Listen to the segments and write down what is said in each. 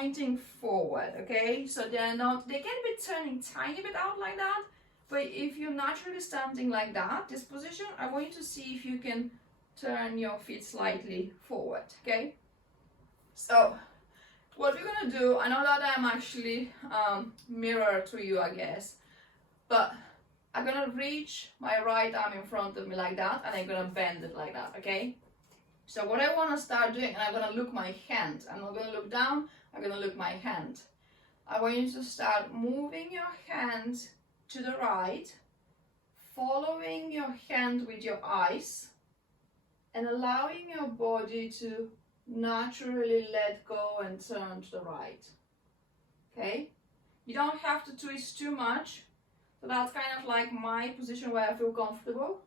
pointing forward, okay? So they can be turning tiny bit out like that, but if you're naturally standing like that, this position, I want you to see if you can turn your feet slightly forward, okay? So what we're gonna do, I know that I'm actually mirror to you, I guess, but I'm gonna reach my right arm in front of me like that, and I'm gonna bend it like that, okay? So what I wanna start doing, and I'm gonna look my hand. I'm not gonna look down, I'm gonna look my hand. I want you to start moving your hand to the right, following your hand with your eyes, and allowing your body to naturally let go and turn to the right. Okay? You don't have to twist too much. So that's kind of like my position where I feel comfortable.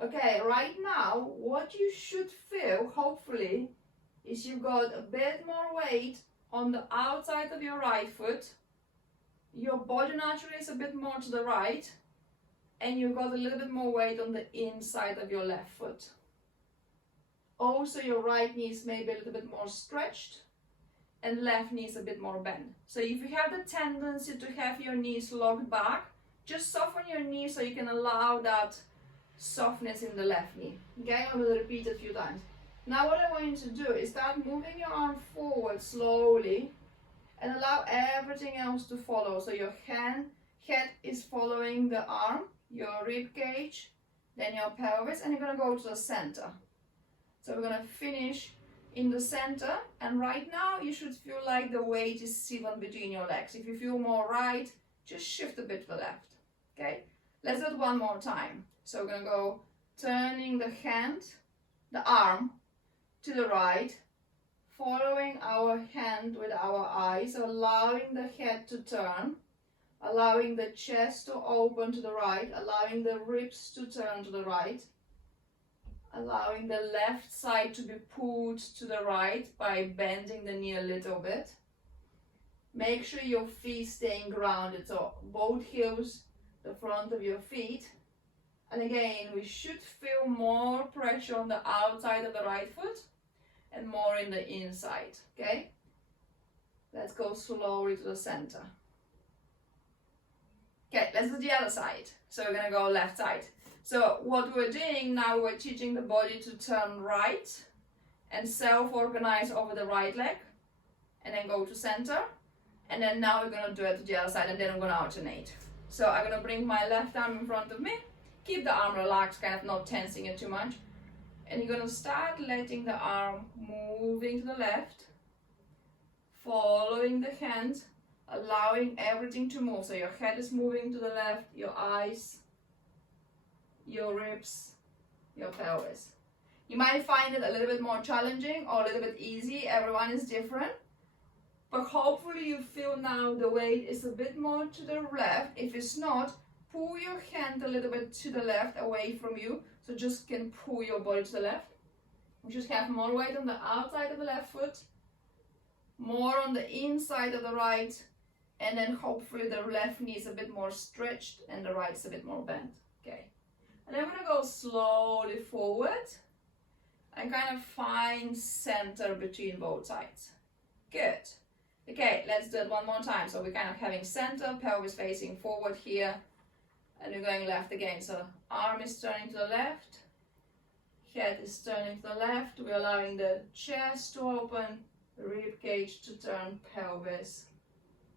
Okay, right now, what you should feel, hopefully, is you've got a bit more weight on the outside of your right foot. Your body naturally is a bit more to the right, and you've got a little bit more weight on the inside of your left foot. Also, your right knee is maybe a little bit more stretched, and left knee is a bit more bent. So if you have the tendency to have your knees locked back, just soften your knees so you can allow that softness in the left knee. Okay, I'm going to repeat it a few times. Now what I want you to do is start moving your arm forward slowly and allow everything else to follow. So your head is following the arm, your rib cage, then your pelvis, and you're going to go to the center. So we're going to finish in the center, and right now you should feel like the weight is sitting between your legs. If you feel more right, just shift a bit to the left. Okay, let's do it one more time. So we're going to go turning the hand, the arm to the right, following our hand with our eyes, allowing the head to turn, allowing the chest to open to the right, allowing the ribs to turn to the right, allowing the left side to be pulled to the right by bending the knee a little bit. Make sure your feet staying grounded, so both heels, the front of your feet. And again, we should feel more pressure on the outside of the right foot and more in the inside, okay? Let's go slowly to the center. Okay, let's do the other side. So we're gonna go left side. So what we're doing now, we're teaching the body to turn right and self-organize over the right leg and then go to center. And then now we're gonna do it to the other side, and then I'm gonna alternate. So I'm gonna bring my left arm in front of me, keep the arm relaxed, kind of not tensing it too much. And you're gonna start letting the arm moving to the left, following the hand, allowing everything to move. So your head is moving to the left, your eyes, your ribs, your pelvis. You might find it a little bit more challenging or a little bit easy. Everyone is different. But hopefully you feel now the weight is a bit more to the left. If it's not, pull your hand a little bit to the left away from you. So just can pull your body to the left. You just have more weight on the outside of the left foot, more on the inside of the right, and then hopefully the left knee is a bit more stretched and the right is a bit more bent. Okay. And then we're gonna go slowly forward and kind of find center between both sides. Good. Okay, let's do it one more time. So we're kind of having center, pelvis facing forward here, and we're going left again. So arm is turning to the left, head is turning to the left. We're allowing the chest to open, the rib cage to turn, pelvis.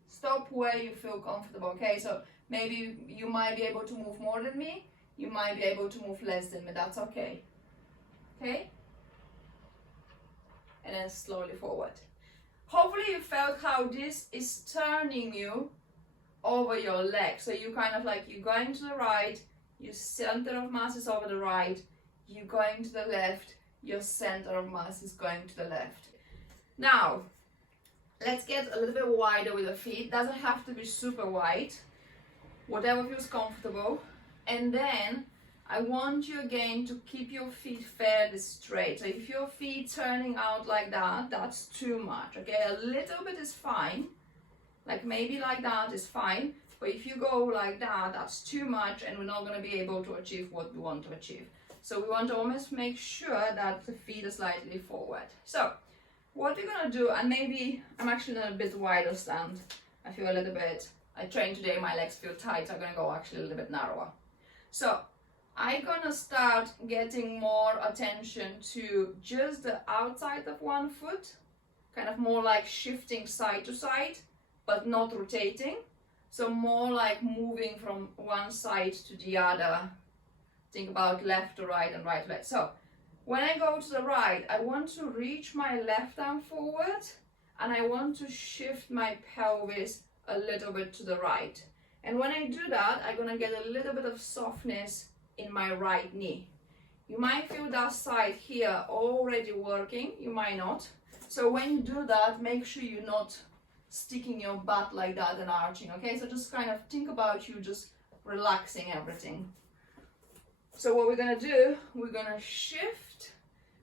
Stop where you feel comfortable. Okay, so maybe you might be able to move more than me. You might be able to move less than me. That's okay. Okay? And then slowly forward. Hopefully you felt how this is turning you over your leg. So you kind of like, you're going to the right, your center of mass is over the right, you're going to the left, your center of mass is going to the left. Now, let's get a little bit wider with the feet. Doesn't have to be super wide, whatever feels comfortable. And then I want you again to keep your feet fairly straight. So if your feet turning out like that, that's too much, okay? A little bit is fine, like maybe like that is fine, but if you go like that, that's too much and we're not gonna be able to achieve what we want to achieve. So we want to almost make sure that the feet are slightly forward. So what we're gonna do, and maybe I'm actually in a bit wider stand. I feel a little bit, I trained today, my legs feel tight, so I'm gonna go actually a little bit narrower. So I'm gonna start getting more attention to just the outside of one foot, kind of more like shifting side to side, but not rotating. So more like moving from one side to the other. Think about left to right and right to left. So when I go to the right, I want to reach my left arm forward and I want to shift my pelvis a little bit to the right. And when I do that, I'm gonna get a little bit of softness in my right knee. You might feel that side here already working, you might not. So when you do that, make sure you're not sticking your butt like that and arching, okay? So just kind of think about you just relaxing everything. So what we're gonna do, we're gonna shift.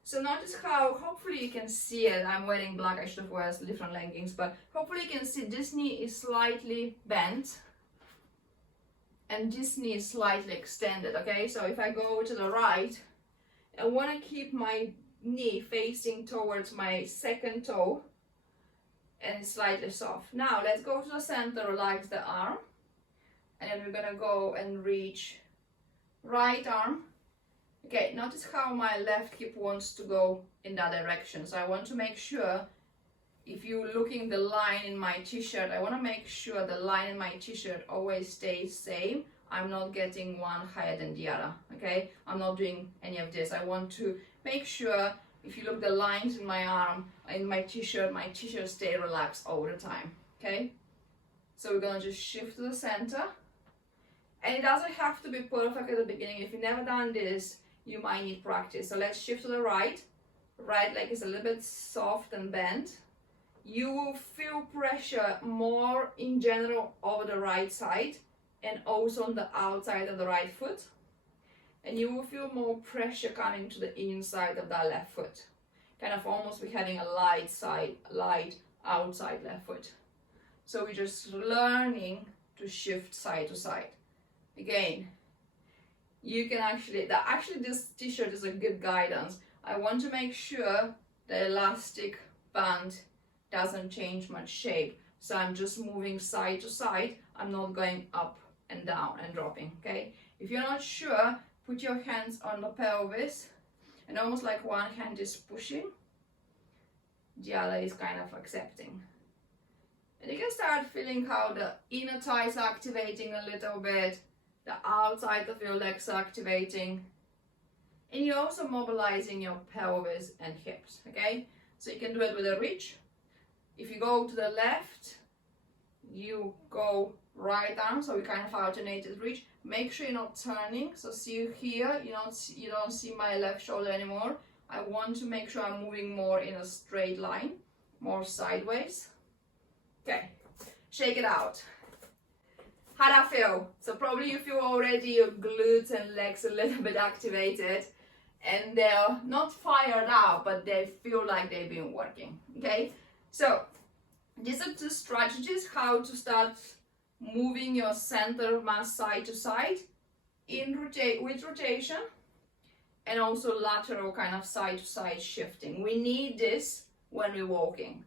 So notice how, hopefully you can see it. I'm wearing black, I should have worn different leggings, but hopefully you can see this knee is slightly bent and this knee is slightly extended, okay? So if I go to the right, I wanna keep my knee facing towards my second toe and slightly soft. Now let's go to the center, relax the arm, and then we're gonna go and reach right arm. Okay, notice how my left hip wants to go in that direction. So I want to make sure, if you're looking the line in my t-shirt, I want to make sure the line in my t-shirt always stays same. I'm not getting one higher than the other, okay? I'm not doing any of this. I want to make sure, if you look the lines in my arm, in my t-shirt stay relaxed all the time, okay? So we're gonna just shift to the center. And it doesn't have to be perfect at the beginning. If you've never done this, you might need practice. So let's shift to the right. Right leg is a little bit soft and bent. You will feel pressure more in general over the right side and also on the outside of the right foot. And you will feel more pressure coming to the inside of that left foot. Kind of almost like having a light outside left foot. So we're just learning to shift side to side. Again, you can actually this t-shirt is a good guidance. I want to make sure the elastic band doesn't change much shape. So I'm just moving side to side. I'm not going up and down and dropping, okay? If you're not sure, put your hands on the pelvis and almost like one hand is pushing, the other is kind of accepting. And you can start feeling how the inner thighs are activating a little bit, the outside of your legs are activating, and you're also mobilizing your pelvis and hips, okay? So you can do it with a reach. If you go to the left, you go right arm, so we kind of alternated reach. Make sure you're not turning, so see here, you don't see my left shoulder anymore. I want to make sure I'm moving more in a straight line, more sideways. Okay, shake it out. How'd that feel? So probably you feel already your glutes and legs a little bit activated and they're not fired out, but they feel like they've been working, okay? So these are two strategies how to start moving your center of mass side to side with rotation and also lateral kind of side to side shifting. We need this when we're walking.